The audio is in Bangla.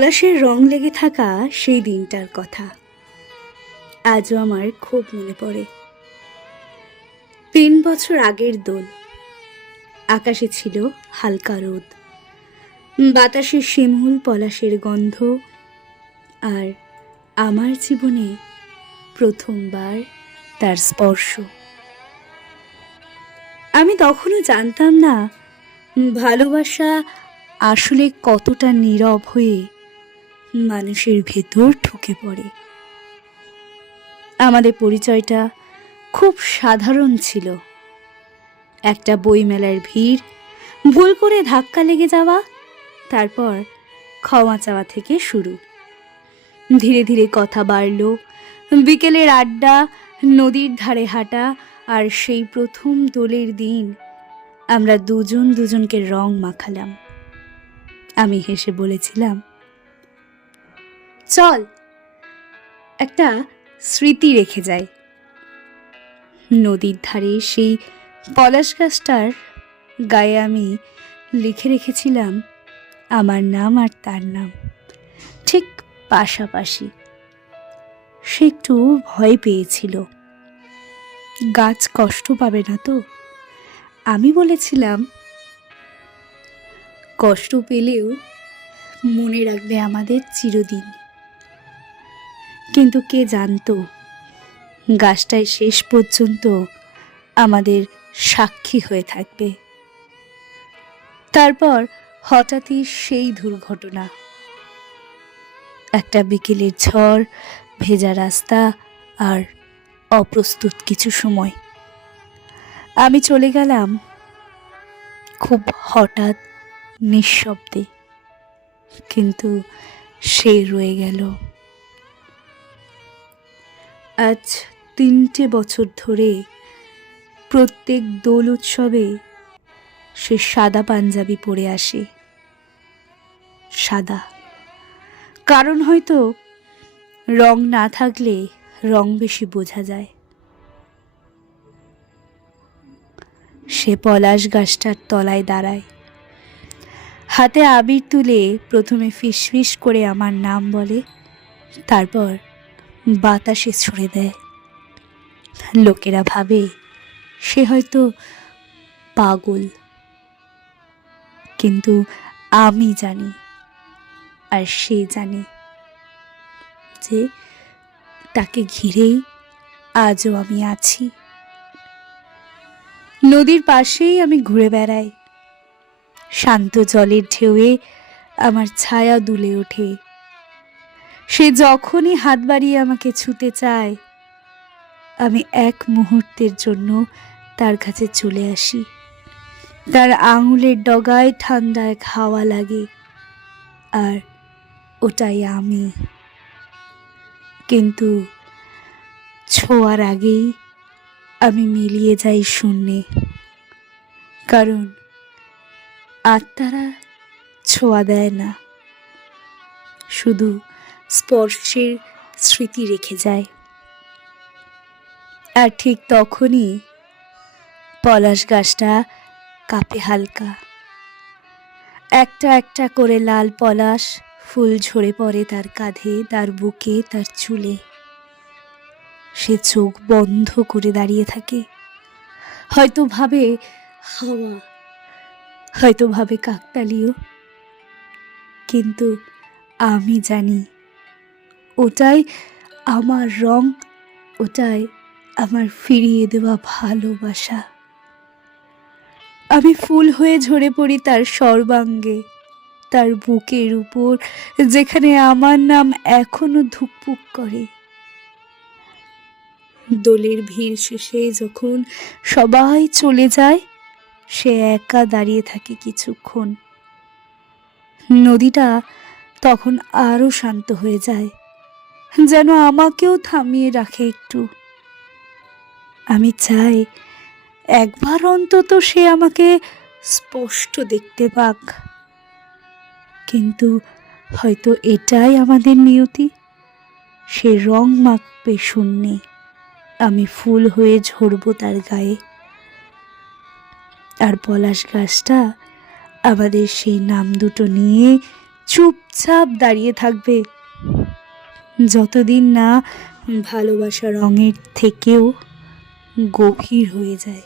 পলাশের রং লেগে থাকা সেই দিনটার কথা আজও আমার খুব মনে পড়ে। 3 বছর আগের দোল। আকাশে ছিল হালকা রোদ, বাতাসে শিমুল পলাশের গন্ধ, আর আমার জীবনে প্রথমবার তার স্পর্শ। আমি তখনও জানতাম না ভালোবাসা আসলে কতটা নীরব হয়ে মানুষের ভেতর ঢুকে পড়ে। আমাদের পরিচয়টা খুব সাধারণ ছিল। একটা বইমেলার ভিড়, ভুল করে ধাক্কা লেগে যাওয়া, তারপর ক্ষমা চাওয়া থেকে শুরু। ধীরে ধীরে কথা বাড়ল, বিকেলের আড্ডা, নদীর ধারে হাঁটা, আর সেই প্রথম দোলের দিন আমরা দুজন দুজনকে রং মাখালাম। আমি হেসে বলেছিলাম, চল একটা স্মৃতি রেখে যাই। নদীর ধারে সেই পলাশ গাছটার গায়ে আমি লিখে রেখেছিলাম আমার নাম আর তার নাম, ঠিক পাশাপাশি। সে একটু ভয় পেয়েছিল, গাছ কষ্ট পাবে না তো। আমি বলেছিলাম, কষ্ট পেলেও মনে রাখবে আমাদের চিরদিন। কিন্তু কে জানতো গাছটাই শেষ পর্যন্ত আমাদের সাক্ষী হয়ে থাকবে। তারপর হঠাৎই সেই দুর্ঘটনা। একটা বিকেলের ঝড়, ভেজা রাস্তা, আর অপ্রস্তুত কিছু সময়। আমি চলে গেলাম খুব হঠাৎ, নিঃশব্দে, কিন্তু সে রয়ে গেল। আজ 3টে বছর ধরে প্রত্যেক দোল উৎসবে সে সাদা পাঞ্জাবি পরে আসে। সাদা কারণ হয়তো রং না থাকলে রং বেশি বোঝা যায়। সে পলাশ গাছটার তলায় দাঁড়ায়, হাতে আবির তুলে প্রথমে ফিসফিস করে আমার নাম বলে, তারপর বাতাসে ছুঁড়ে দেয়। লোকেরা ভাবে সে হয়তো পাগল, কিন্তু আমি জানি আর সে জানে যে তাকে ঘিরেই আজও আমি আছি। নদীর পাশেই আমি ঘুরে বেড়াই, শান্ত জলের ঢেউয়ে আমার ছায়া দুলে ওঠে। সে যখনই হাত বাড়িয়ে আমাকে ছুতে চায়, আমি এক মুহূর্তের জন্য তার কাছে চলে আসি। তার আঙুলের ডগায় ঠান্ডা এক হাওয়া লাগে, আর ওটাই আমি। কিন্তু ছোঁয়ার আগেই আমি মিলিয়ে যাই শূন্যে, কারণ আত্মারা ছোঁয়া দেয় না, শুধু স্পর্শের স্মৃতি রেখে যায়। আর ঠিক তখনই পলাশ গাছটা কাঁপে হালকা। একটা একটা করে লাল পলাশ ফুল ঝরে পড়ে তার কাঁধে, তার বুকে, তার চুলে। সে চোখ বন্ধ করে দাঁড়িয়ে থাকে, হয়তো ভাবে হাওয়া, হয়তো ভাবে কাকতালীয়, কিন্তু আমি জানি ওটাই আমার রং, ওটাই আমার ফিরিয়ে দেওয়া ভালোবাসা। আমি ফুল হয়ে ঝরে পড়ি তার সর্বাঙ্গে, তার বুকের উপর, যেখানে আমার নাম এখনো ধুকপুক করে। দোলের ভিড় শেষে যখন সবাই চলে যায়, সে একা দাঁড়িয়ে থাকে কিছুক্ষণ। নদীটা তখন আরো শান্ত হয়ে যায়, যেন আমাকেও থামিয়ে রাখে একটু। আমি চাই একবার অন্তত সে আমাকে স্পষ্ট দেখতে পাক, কিন্তু হয়তো এটাই আমাদের নিয়তি। সে রং মাখবে শূন্যে, আমি ফুল হয়ে ঝরবো তার গায়ে। আর পলাশ গাছটা আমাদের সেই নাম দুটো নিয়ে চুপচাপ দাঁড়িয়ে থাকবে, যতদিন না ভালোবাসা রঙের থেকেও গভীর হয়ে যায়।